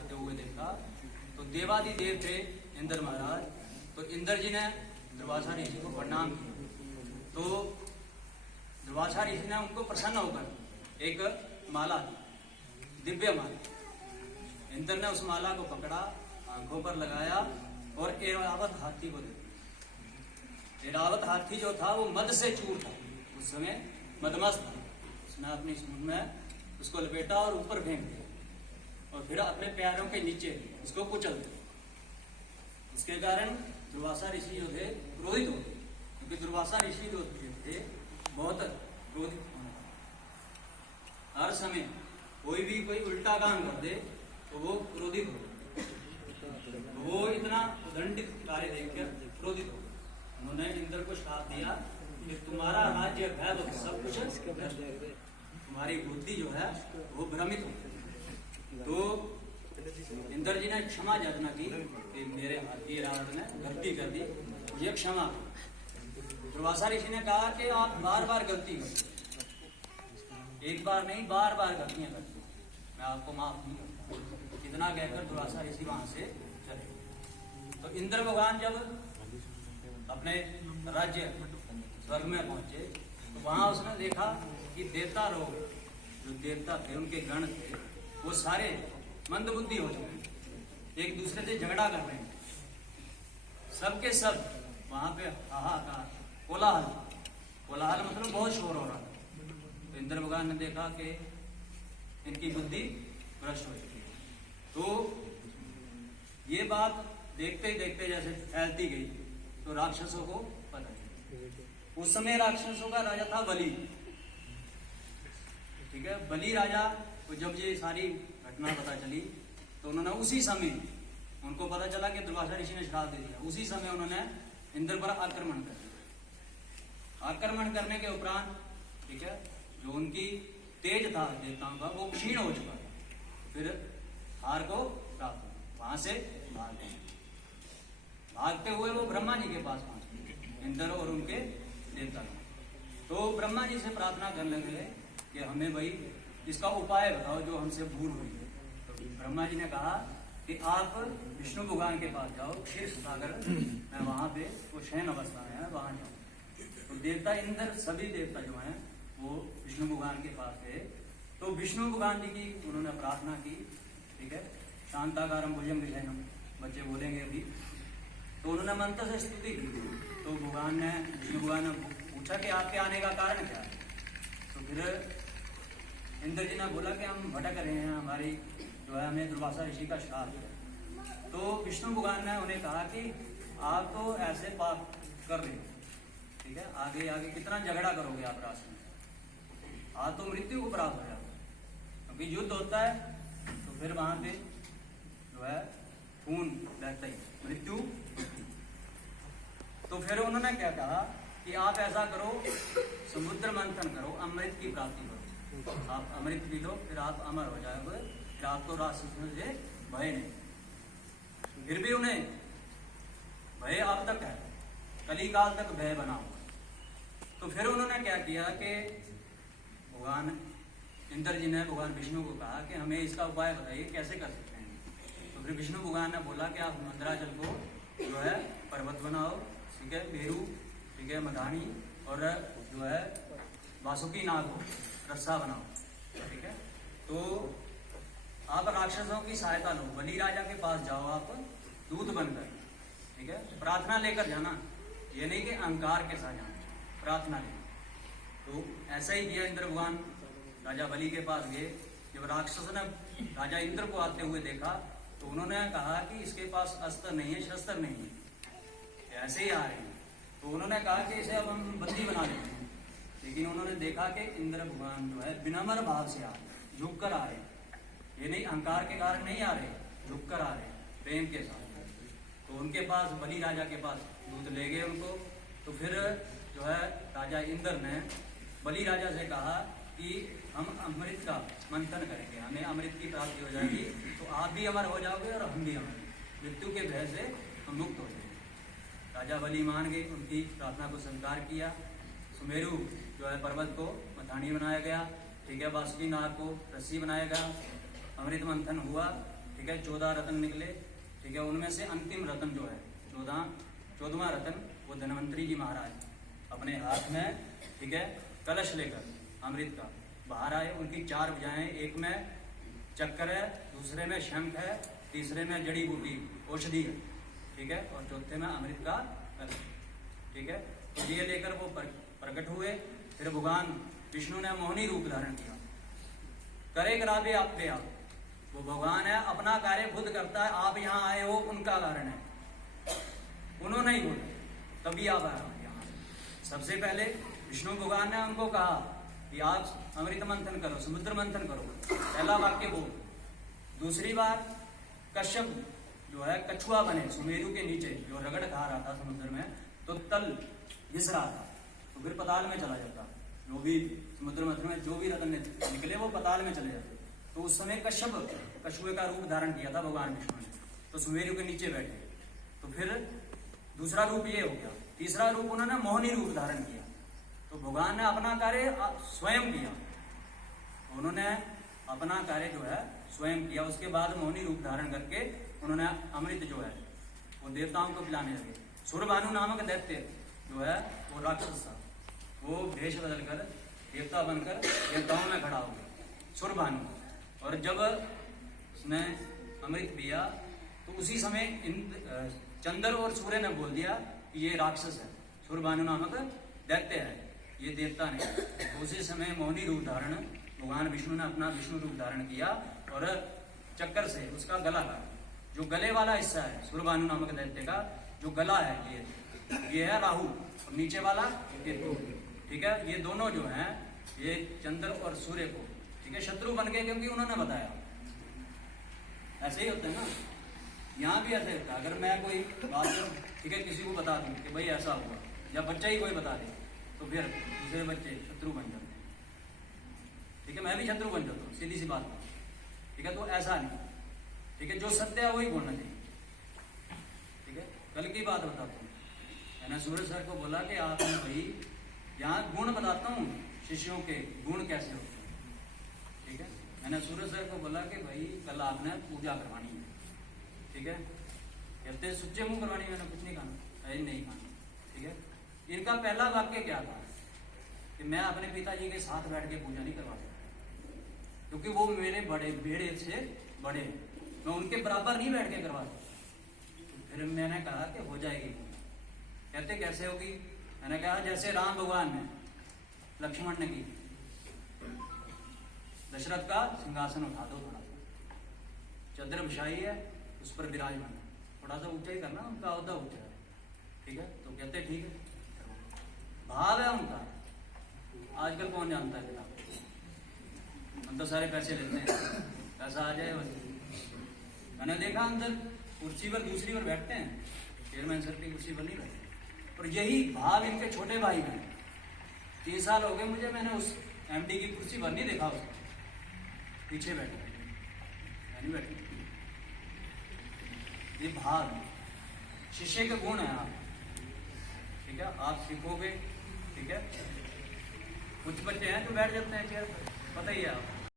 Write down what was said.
आते हुए देखा तो देवादिदेव थे इंद्र महाराज। तो इंद्र जी ने दुर्वासा ऋषि को प्रणाम किया। तो दुर्वासा ऋषि ने उनको प्रसन्न होकर एक माला दी, दिव्य माला। इंद्र ने उस माला को पकड़ा, आंखों पर लगाया और ऐरावत हाथी को दे दिया। ऐरावत हाथी जो था वो मद से चूर था, उस समय मदमस्त था। उसने अपनी सूंड में उसको लपेटा और ऊपर फेंक दिया और फिर अपने पैरों के नीचे उसको कुचल दिया। उसके कारण दुर्वासा ऋषि जो थे क्रोधित हो गए, क्योंकि दुर्वासा ऋषि जो थे बहुत क्रोधित होने वाले। हर समय कोई उल्टा काम कर दे तो वो क्रोधित हो। वो इतना दंडित कार्य देखकर क्रोधित हो। उन्होंने इंद्र को श्राप दिया कि तुम्हारा राज्य है तो सब कुछ, तुम्हारी बुद्धि जो है वो भ्रमित हो। तो इंद्र जी ने क्षमा याचना की कि मेरे हाथी ऐरावत ने गलती कर दी, मुझे क्षमा करो। दुर्वासा ऋषि ने कहा कि आप बार बार गलती करते, एक बार नहीं बार बार गलतियां करते, मैं आपको माफ नहीं करता। इतना कहकर दुर्वासा ऋषि वहां से चले। तो इंद्र भगवान जब अपने राज्य स्वर्ग में पहुंचे तो वहां उसने देखा कि देवता लोग, जो देवता थे उनके गण थे, वो सारे मंदबुद्धि हो चुके हैं, एक दूसरे से झगड़ा कर रहे हैं। सबके सब वहां पे हाहाकार, कोलाहल मतलब बहुत शोर हो रहा था। तो इंद्र भगवान ने देखा कि इनकी बुद्धि भ्रष्ट हो चुकी है। तो ये बात देखते ही देखते जैसे फैलती गई तो राक्षसों को पता चला। उस समय राक्षसों का राजा था बलि, ठीक है। बलि राजा को जब ये सारी घटना पता चली तो उन्होंने उसी समय, उनको पता चला कि दुर्वासा ऋषि ने श्राप दे दिया, उसी समय उन्होंने इंद्र पर आक्रमण कर दिया। आक्रमण करने के उपरांत, ठीक है, जो उनकी तेज था देवताओं का वो क्षीण हो चुका था। फिर हार को प्राप्त हुआ, वहां से भागते हुए वो ब्रह्मा जी के पास पहुंचे, इंद्र और उनके देवता। तो ब्रह्मा जी से प्रार्थना करने लगे कि हमें भाई इसका उपाय बताओ जो हमसे भूल हुई है। तो ब्रह्मा जी ने कहा कि आप विष्णु भगवान के पास जाओ, क्षीर सागर में वहां पे वो शयन अवस्था में है, वहां जाओ। तो देवता इंद्र सभी देवता जो हैं वो विष्णु भगवान के पास गए। तो विष्णु भगवान जी की उन्होंने प्रार्थना की, ठीक है, शांताकारम भुजंग विषयनम, बच्चे बोलेंगे अभी। तो उन्होंने मंत्र से स्तुति की। तो भगवान ने, विष्णु भगवान ने पूछा कि आपके आने का कारण क्या है। तो फिर इंद्र जी ने बोला कि हम भटक रहे हैं, हमारी जो है हमें दुर्वासा ऋषि का श्राप है। तो विष्णु भगवान ने उन्हें कहा कि आप तो ऐसे पाप कर रहे हो, ठीक है, आगे आगे कितना झगड़ा करोगे आप रास्ते में, आज तो मृत्यु को प्राप्त हो जाता है। क्योंकि युद्ध होता है तो फिर वहां पे जो है खून बहता ही, मृत्यु। तो फिर उन्होंने क्या कहा कि आप ऐसा करो, समुद्र मंथन करो, अमृत की प्राप्ति करो, आप अमृत पी लो, फिर आप अमर हो जाओगे, फिर आपको राक्षसों से भय नहीं। फिर भी उन्हें भय अब तक है, कलिकाल तक भय बना हुआ। तो फिर उन्होंने क्या किया कि भगवान इंद्र जी ने भगवान विष्णु को कहा कि हमें इसका उपाय बताइए, कैसे कर सकते हैं। तो फिर विष्णु भगवान ने बोला कि आप मंदराचल को जो है पर्वत बनाओ, ठीक है, मेरू, ठीक है, मधानी, और जो है वासुकी नाग को रस्सा बनाओ, ठीक है। तो आप राक्षसों की सहायता लो, बलि राजा के पास जाओ, आप दूत बनकर, ठीक है, प्रार्थना लेकर जाना, ये नहीं कि अहंकार के साथ जाना, प्रार्थना लेकर। तो ऐसा ही किया। इंद्र भगवान राजा बलि के पास गए। जब राक्षसों ने राजा इंद्र को आते हुए देखा तो उन्होंने कहा कि इसके पास अस्त्र नहीं है, शस्त्र नहीं है, ऐसे ही आ रहे हैं। तो उन्होंने कहा कि इसे अब हम बंदी बना लेते हैं। लेकिन उन्होंने देखा कि इंद्र भगवान जो है विनम्र भाव से आ रहे, झुक कर आ रहे, ये नहीं अहंकार के कारण नहीं आ रहे, झुक कर आ रहे, प्रेम के साथ। तो उनके पास, बलि राजा के पास दूत ले गए उनको। तो फिर जो है राजा इंद्र ने बलि राजा से कहा कि हम अमृत का मंथन करेंगे, हमें अमृत की प्राप्ति हो जाएगी, तो आप भी अमर हो जाओगे और हम भी अमर, मृत्यु के भय से हम मुक्त हो जाएंगे। राजा बलि मान गए, उनकी प्रार्थना को स्वीकार किया। सुमेरु जो है पर्वत को मथानी बनाया गया, ठीक है, वासुकी नाग को रस्सी बनाया गया, अमृत मंथन हुआ, ठीक है, 14 रत्न निकले, ठीक है। उनमें से अंतिम रत्न जो है 14वां रत्न, वो धन्वंतरी जी महाराज अपने हाथ में, ठीक है, कलश लेकर अमृत का बाहर आए। उनकी 4 भुजाएं, एक में चक्कर है, दूसरे में शंख है, तीसरे में जड़ी बूटी औषधि है, ठीक है, और चौथे में अमृत का कलश, ठीक है। तो ये लेकर वो प्रकट हुए। फिर भगवान विष्णु ने मोहिनी रूप धारण किया। करे करावे आप पे आप, वो भगवान है, अपना कार्य खुद करता है। आप यहाँ आए हो उनका कारण है, उन्होंने ही बोला तभी आप आए हो यहाँ। सबसे पहले विष्णु भगवान ने उनको कहा कि आप अमृत मंथन करो, समुद्र मंथन करो, पहला वाक्य बोल। दूसरी बार कश्यप जो है कछुआ बने सुमेरु के नीचे, जो रगड़ खा रहा था समुद्र में, तो तल घिस रहा था, तो फिर पताल में चला जाता। जो भी समुद्र मंथन में जो भी रत्न निकले वो पताल में चले जाते। तो उस समय कश्यप कछुए का रूप धारण किया था भगवान विष्णु ने, तो सुमेरु के नीचे बैठे। तो फिर दूसरा रूप ये हो गया। तीसरा रूप उन्होंने मोहिनी रूप धारण किया। तो भगवान ने अपना कार्य स्वयं किया, उन्होंने अपना कार्य जो है स्वयं किया। उसके बाद मोहिनी रूप धारण करके उन्होंने अमृत जो है वो देवताओं को पिलाने लगे। सूर्यभानु नामक दैत्य जो है वो राक्षस था, वो भेष बदलकर देवता बनकर देवताओं में खड़ा हो गया सूर्यभानु। और जब उसने अमृत पिया तो उसी समय चंद्र और सूर्य ने बोल दिया कि ये राक्षस है, सूर्यभानु नामक दैत्य है, ये देवता नहीं। तो उसी समय मोहिनी रूप धारण भगवान विष्णु ने अपना विष्णु रूप धारण किया और चक्कर से उसका गला काटा। जो गले वाला हिस्सा है सूर्यभानु नामक दैत्य का, जो गला है ये है राहु, और नीचे वाला केतु, ठीक है। ये दोनों जो हैं ये चंद्र और सूर्य को, ठीक है, शत्रु बन गए, क्योंकि उन्होंने बताया। ऐसे ही होता है ना, यहाँ भी ऐसे होता है। अगर मैं कोई बात, ठीक है, किसी को बता दूं कि भाई ऐसा हुआ, या बच्चा ही कोई बता दे, तो फिर दूसरे बच्चे शत्रु बन जाते हैं, ठीक है। मैं भी शत्रु बन जाता हूँ, सीधी सी बात, ठीक है। तो ऐसा नहीं, ठीक है, जो सत्य है वही बोलना चाहिए, ठीक है। कल की बात बताता हूँ, मैंने सूरज सर को बोला कि आप भाई यहाँ गुण बताता हूँ, शिष्यों के गुण कैसे होते हैं, ठीक है। मैंने सूरज सर को बोला कि भाई कल आपने पूजा करवानी है, ठीक है। कहते सुच्चे मुंह करवानी, मैंने कुछ नहीं खाना, नहीं खाना, ठीक है। इनका पहला वाक्य क्या था कि मैं अपने पिताजी के साथ बैठ के पूजा नहीं करवा सकता, क्योंकि वो मेरे बड़े बेड़े से बड़े, मैं उनके बराबर नहीं बैठ के करवा सकता। फिर मैंने कहा कि हो जाएगी। कहते कैसे होगी? मैंने कहा जैसे राम भगवान ने लक्ष्मण ने की, दशरथ का सिंहासन उठा दो, थोड़ा सा चद्र बिछाई है, उस पर विराजमान, थोड़ा सा ऊंचा ही करना, उनका औहदा ऊंचा है, ठीक है। तो कहते ठीक है, भाव है उनका। आजकल कौन जानता है किताब, हम तो सारे पैसे लेते हैं, पैसा आ जाए बस। मैंने देखा अंदर कुर्सी पर दूसरी पर बैठते हैं, चेयरमैन सर की कुर्सी पर नहीं बैठते। और यही भाव इनके छोटे भाई में, 3 साल हो गए मुझे, मैंने उस एमडी की कुर्सी पर नहीं देखा, उसको पीछे बैठे, मैं नहीं बैठे। ये भाव शिष्य के गुण है आप, ठीक है। आप सीखोगे, ठीक है। कुछ बच्चे हैं जो बैठ जाते हैं चेयर पर, पता ही है आप,